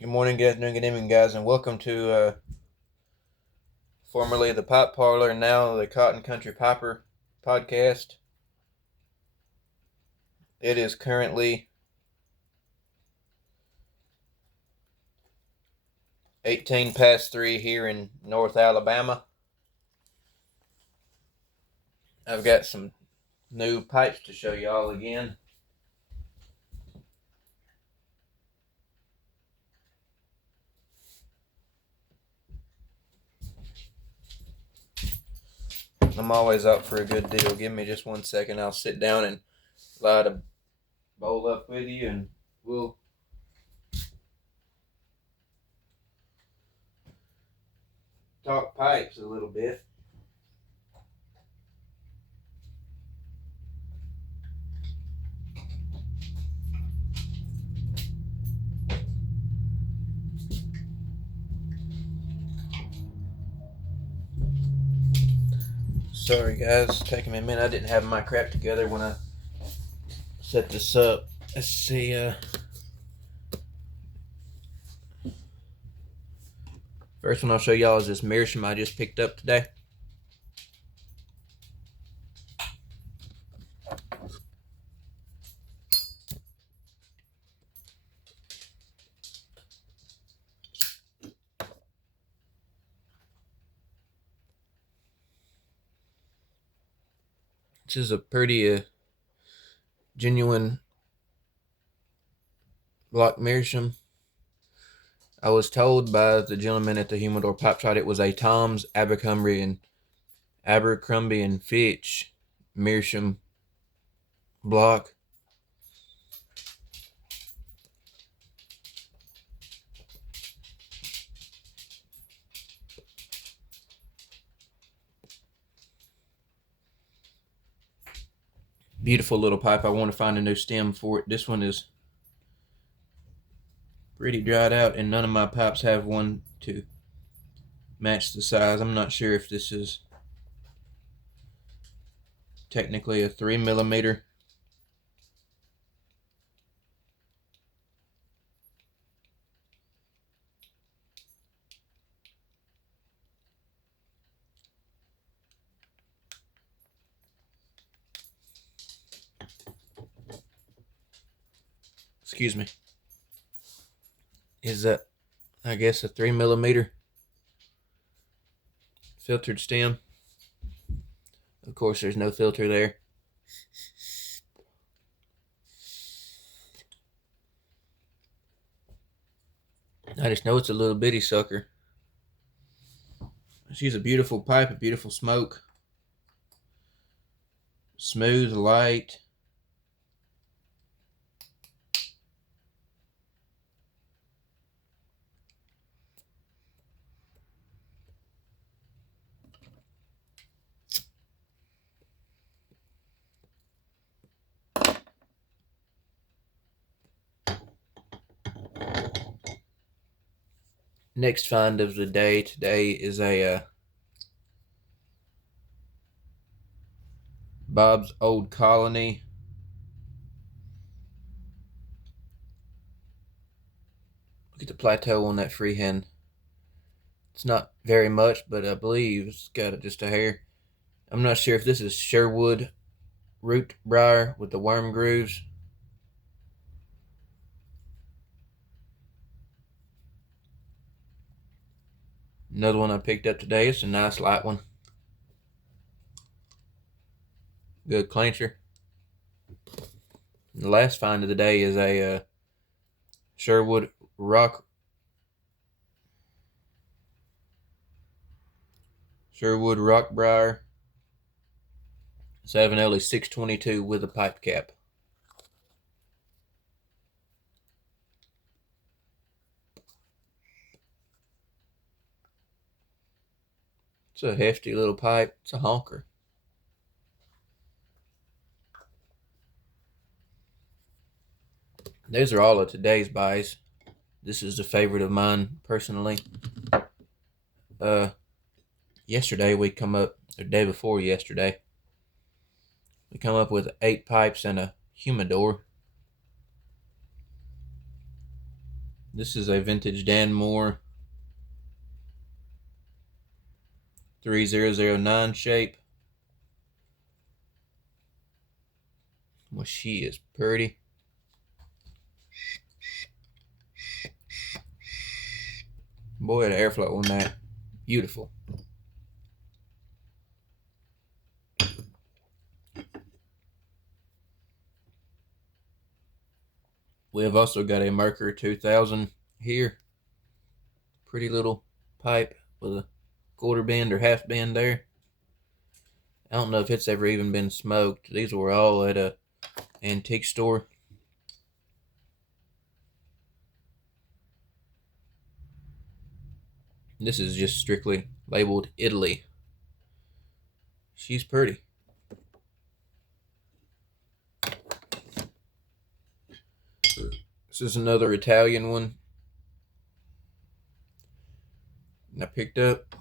Good morning, good afternoon, good evening, guys, and welcome to formerly the Pipe Parlor, now the Cotton Country Piper podcast. It is currently 18 past 3 here in North Alabama. I've got some new pipes to show y'all again. I'm always up for a good deal. Give me just 1 second. I'll sit down and light a bowl up with you, and we'll talk pipes a little bit. Sorry, guys, taking me a minute. I didn't have my crap together when I set this up. Let's see. First one I'll show y'all is this meerschaum I just picked up today. This is a pretty genuine block meerschaum. I was told by the gentleman at the Humidor Pipe Shop it was a Tom's Abercrombie and Fitch meerschaum block. Beautiful little pipe. I want to find a new stem for it. This one is pretty dried out, and none of my pipes have one to match the size. I'm not sure if this is technically a 3mm. Excuse me. Is that, I guess, a 3mm filtered stem? Of course, there's no filter there. I just know it's a little bitty sucker. She's a beautiful pipe, a beautiful smoke. Smooth, light. Next find of the day today is a Bob's Old Colony. Look at the plateau on that freehand. It's not very much, but I believe it's got just a hair. I'm not sure if this is Sherwood root briar with the worm grooves. Another one I picked up today. It's a nice light one. Good clincher. And the last find of the day is a Sherwood rock briar. Savinelli 622 with a pipe cap. It's a hefty little pipe. It's a honker. Those are all of today's buys. This is a favorite of mine personally. Yesterday we come up, or day before yesterday, we come up with 8 pipes and a humidor. This is a vintage Danmore 3009 shape. Well, she is pretty. Boy, the airflow on that. Beautiful. We have also got a Mercury 2000 here. Pretty little pipe with a quarter bend or half bend there. I don't know if it's ever even been smoked. These were all at a antique store. This is just strictly labeled Italy. She's pretty. This is another Italian one. And I picked up.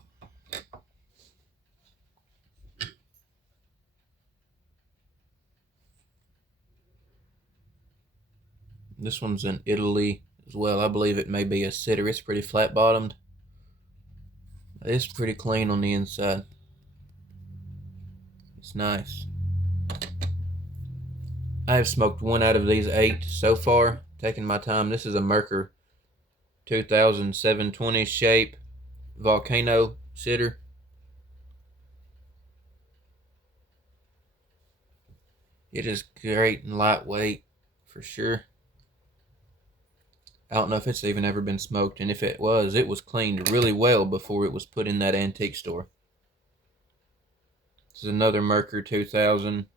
This one's in Italy as well. I believe it may be a sitter. It's pretty flat bottomed. It's pretty clean on the inside. It's nice. I have smoked one out of these 8 so far. Taking my time. This is a Mercury 2720 shape volcano sitter. It is great and lightweight for sure. I don't know if it's even ever been smoked, and if it was cleaned really well before it was put in that antique store. This is another Mercury 2000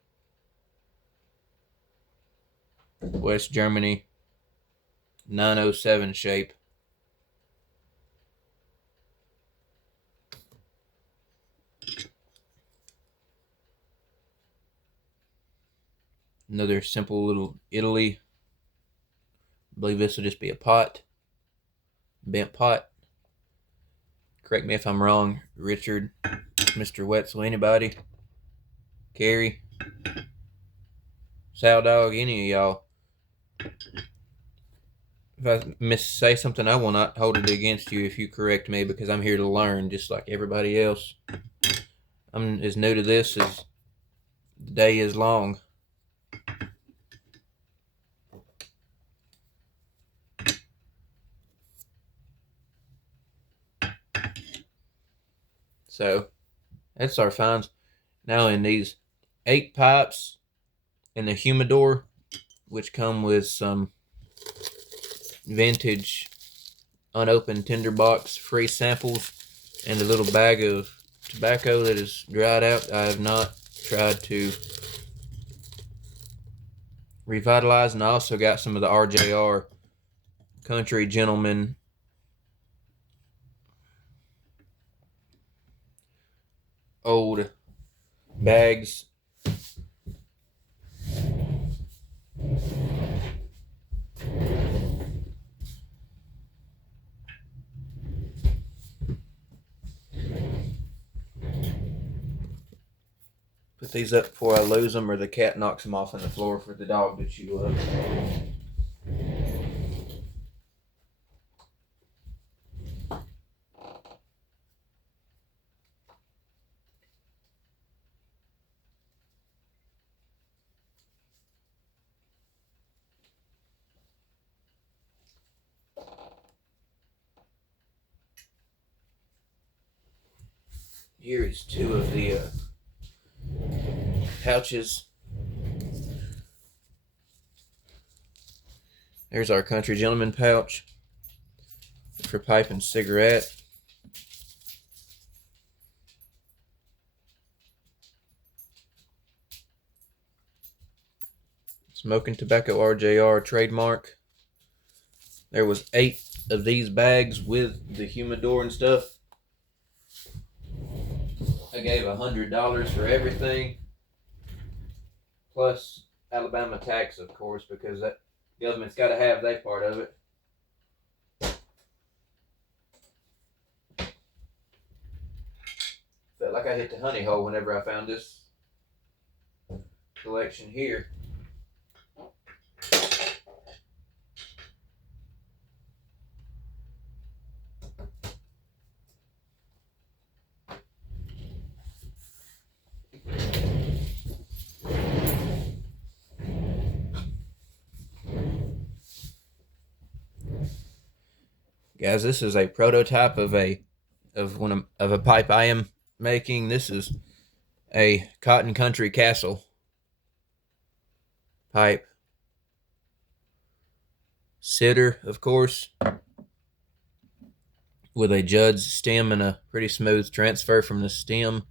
West Germany 907 shape. Another simple little Italy. I believe this will just be a pot. Bent pot. Correct me if I'm wrong, Richard, Mr. Wetzel, anybody. Carrie, Sow Dog, any of y'all. If I say something, I will not hold it against you if you correct me, because I'm here to learn just like everybody else. I'm as new to this as the day is long. So that's our finds. Now in these 8 pipes in the humidor, which come with some vintage unopened tinderbox free samples and a little bag of tobacco that is dried out. I have not tried to revitalize, and I also got some of the RJR Country Gentleman old bags. Put these up before I lose them or the cat knocks them off on the floor for the dog to chew up. Here is 2 of the pouches. There's our Country Gentleman pouch for pipe and cigarette. Smoking Tobacco RJR trademark. There was 8 of these bags with the humidor and stuff. I gave $100 for everything, plus Alabama tax, of course, because that government's got to have that part of it. Felt like I hit the honey hole whenever I found this collection here. Guys, this is a prototype of a pipe I am making. This is a Cotton Country Castle pipe. Sitter, of course, with a Judd's stem and a pretty smooth transfer from the stem.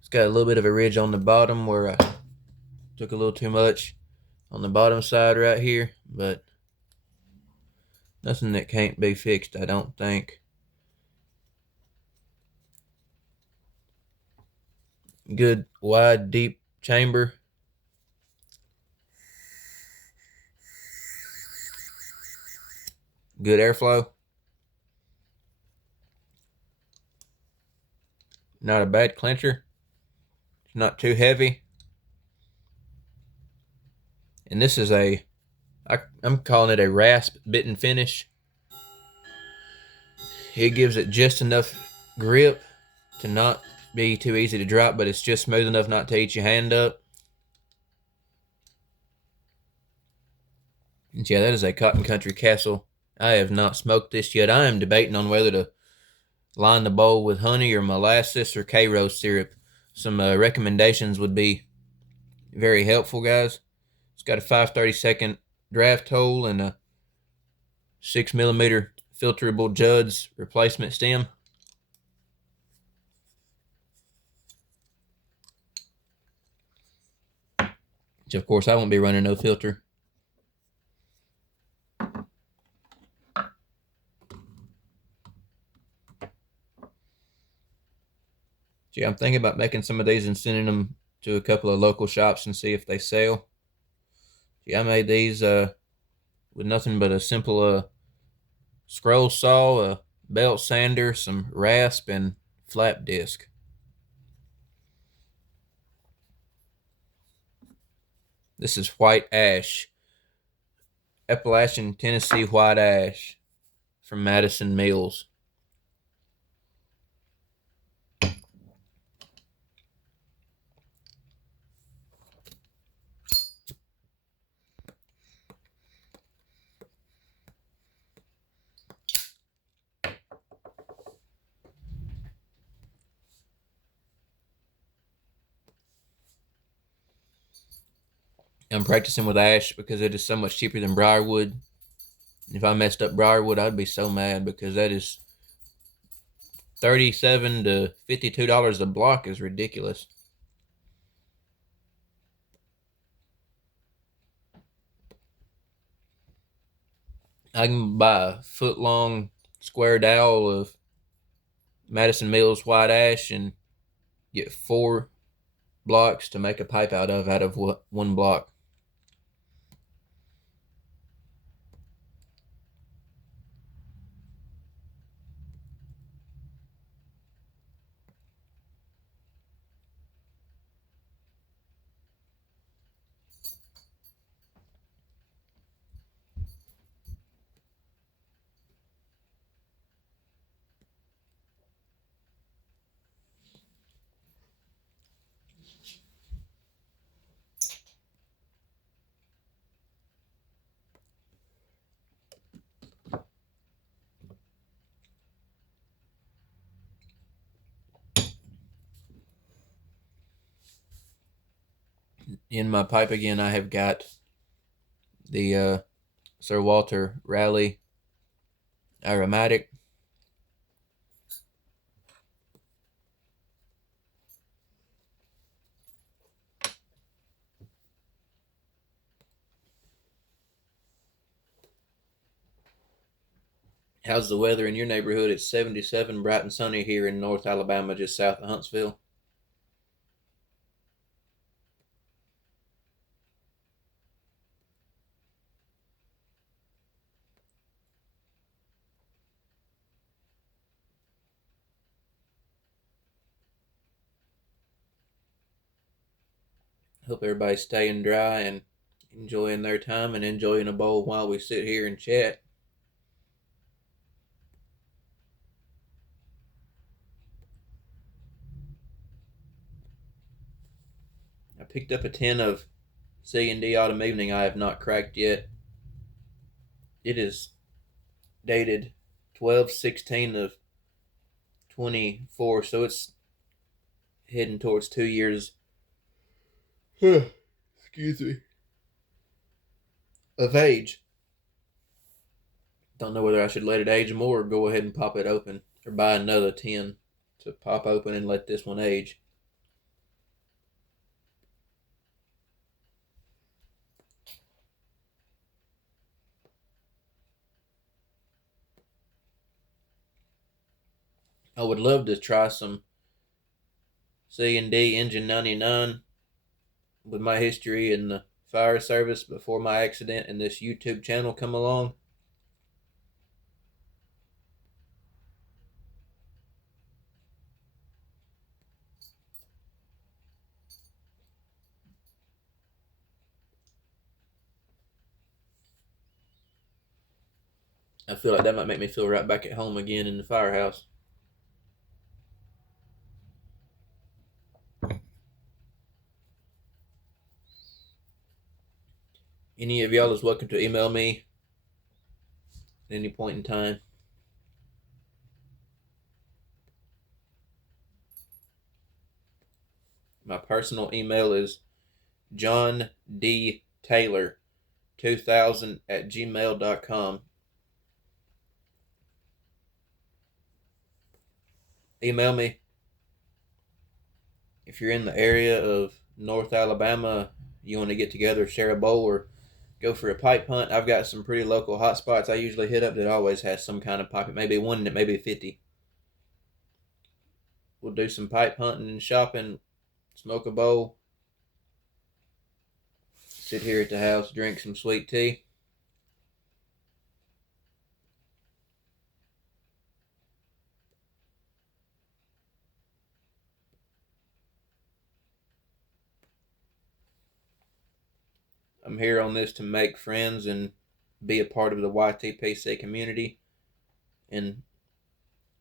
It's got a little bit of a ridge on the bottom where I took a little too much on the bottom side right here, but nothing that can't be fixed, I don't think. Good, wide, deep chamber. Good airflow. Not a bad clincher. It's not too heavy. And this is I'm calling it a rasp bitten finish. It gives it just enough grip to not be too easy to drop, but it's just smooth enough not to eat your hand up. And yeah, that is a Cotton Country Castle. I have not smoked this yet. I am debating on whether to line the bowl with honey or molasses or K-Rose syrup. Some recommendations would be very helpful, guys. It's got a 5/32 draft hole and a 6mm filterable Judd's replacement stem. Which, of course, I won't be running no filter. Yeah, I'm thinking about making some of these and sending them to a couple of local shops and see if they sell. Yeah, I made these with nothing but a simple scroll saw, a belt sander, some rasp, and flap disc. This is white ash, Appalachian, Tennessee white ash from Madison Mills. I'm practicing with ash because it is so much cheaper than briarwood. If I messed up briarwood, I'd be so mad because that is $37 to $52 a block is ridiculous. I can buy a foot-long square dowel of Madison Mills white ash and get 4 blocks to make a pipe out of one block. In my pipe again, I have got the Sir Walter Raleigh aromatic. How's the weather in your neighborhood? It's 77, bright and sunny here in North Alabama, just south of Huntsville. Hope everybody's staying dry and enjoying their time and enjoying a bowl while we sit here and chat. I picked up a tin of C&D Autumn Evening I have not cracked yet. It is dated 12/16 of 24, so it's heading towards 2 years. Excuse me. Of age. Don't know whether I should let it age more or go ahead and pop it open or buy another 10 to pop open and let this one age. I would love to try some C&D Engine 99 with my history in the fire service before my accident and this YouTube channel come along. I feel like that might make me feel right back at home again in the firehouse. Any of y'all is welcome to email me at any point in time. My personal email is johndtaylor2000@gmail.com. Email me if you're in the area of North Alabama. You want to get together, share a bowl, or go for a pipe hunt. I've got some pretty local hot spots I usually hit up that always has some kind of pipe. It may be one, it may be 50. We'll do some pipe hunting and shopping, smoke a bowl, sit here at the house, drink some sweet tea. I'm here on this to make friends and be a part of the YTPC community and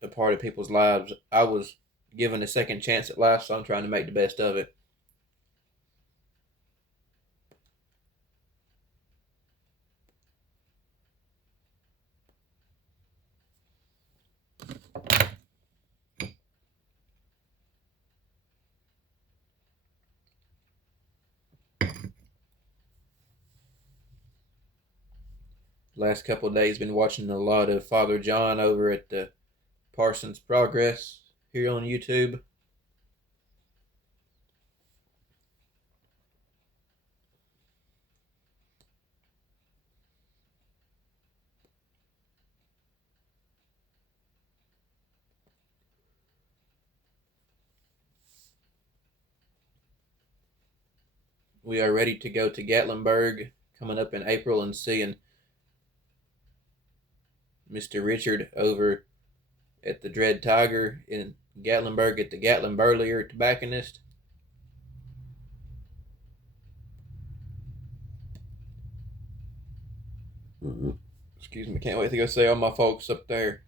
a part of people's lives. I was given a second chance at life, so I'm trying to make the best of it. Last couple of days, been watching a lot of Father John over at the Parsons Progress here on YouTube. We are ready to go to Gatlinburg coming up in April and seeing Mr. Richard over at the Dread Tiger in Gatlinburg at the Gatlin Burlier Tobacconist. Excuse me, can't wait to go see all my folks up there.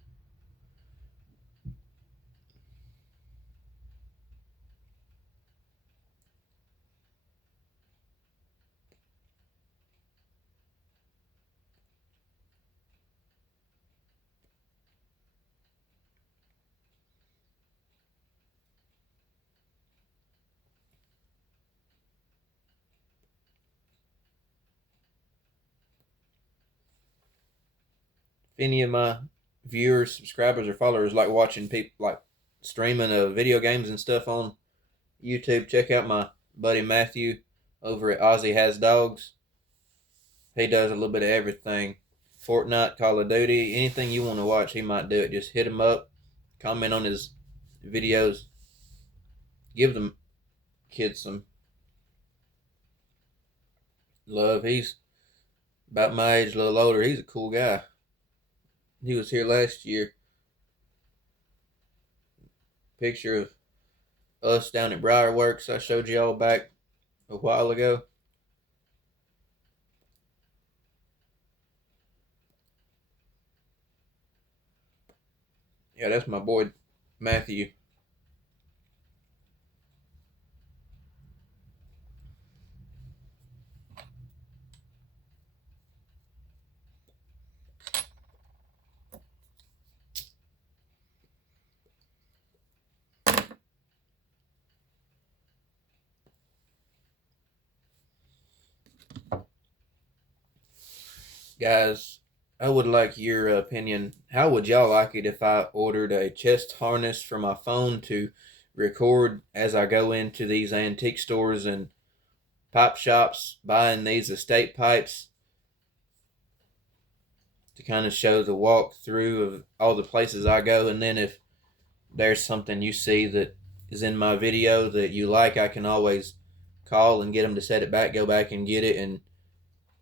If any of my viewers, subscribers, or followers like watching people like streaming of video games and stuff on YouTube, check out my buddy Matthew over at Ozzy Has Dogs. He does a little bit of everything. Fortnite, Call of Duty, anything you want to watch, he might do it. Just hit him up, comment on his videos, give them kids some love. He's about my age, a little older. He's a cool guy. He was here last year. Picture of us down at Briarworks I showed you all back a while ago. Yeah, that's my boy Matthew. Guys, I would like your opinion. How would y'all like it if I ordered a chest harness for my phone to record as I go into these antique stores and pipe shops buying these estate pipes to kind of show the walkthrough of all the places I go? And then if there's something you see that is in my video that you like, I can always call and get them to set it back, go back and get it, and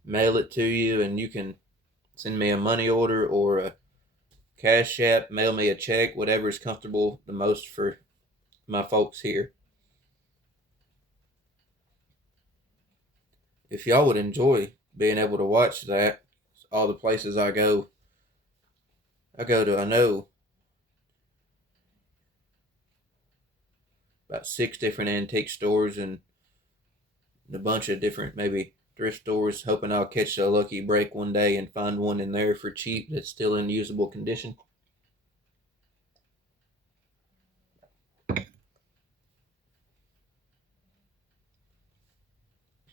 mail it to you, and you can send me a money order or a cash app, mail me a check, whatever is comfortable the most for my folks here. If y'all would enjoy being able to watch that, all the places I go to, I know about 6 different antique stores and a bunch of different maybe thrift stores, hoping I'll catch a lucky break one day and find one in there for cheap that's still in usable condition.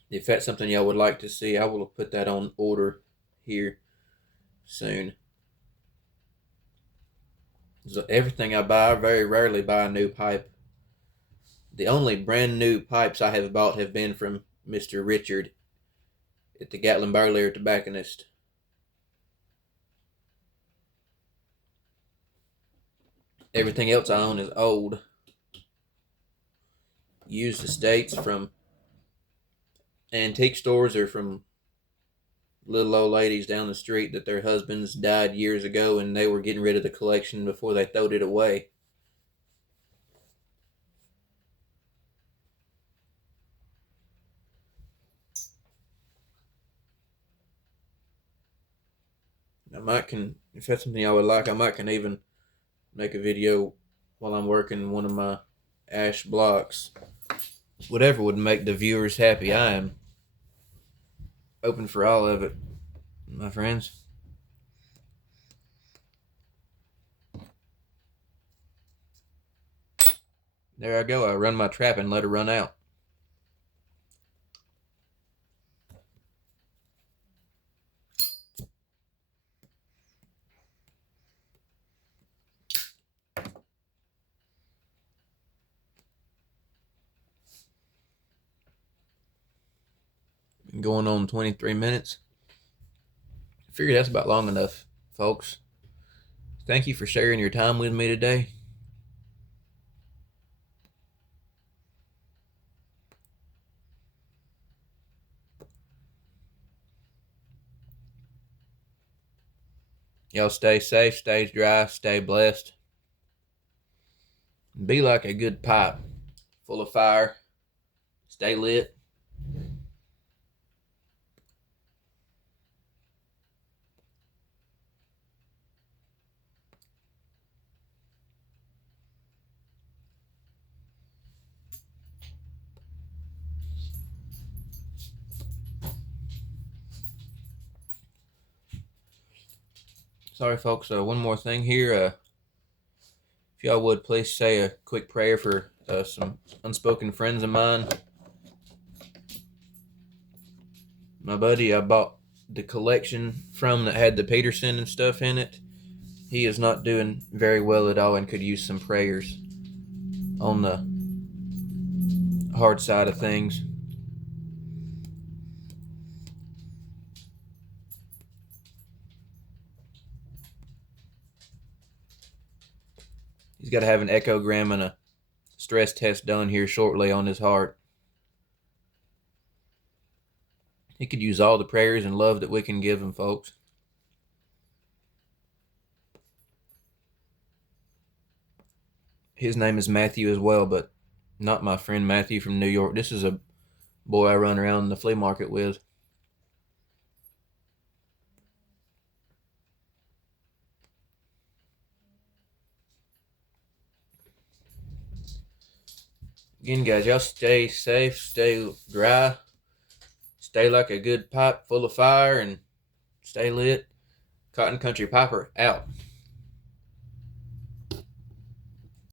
If that's something y'all would like to see, I will put that on order here soon. So everything I buy, I very rarely buy a new pipe. The only brand new pipes I have bought have been from Mr. Richard at the Gatlin Burley Tobacconist. Everything else I own is old, used estates from antique stores or from little old ladies down the street that their husbands died years ago and they were getting rid of the collection before they throwed it away. If that's something y'all would like, I might can even make a video while I'm working one of my ash blocks. Whatever would make the viewers happy, I am open for all of it, my friends. There I go. I run my trap and let her run out. Been going on 23 minutes. I figure that's about long enough, folks. Thank you for sharing your time with me today. Y'all stay safe, stay dry, stay blessed. Be like a good pipe, full of fire. Stay lit. Sorry, folks. One more thing here. If y'all would please say a quick prayer for some unspoken friends of mine. My buddy I bought the collection from that had the Peterson and stuff in it. He is not doing very well at all and could use some prayers on the hard side of things. He's got to have an echogram and a stress test done here shortly on his heart. He could use all the prayers and love that we can give him, folks. His name is Matthew as well, but not my friend Matthew from New York. This is a boy I run around the flea market with. Again, guys, y'all stay safe, stay dry, stay like a good pipe full of fire, and stay lit. Cotton Country Piper out.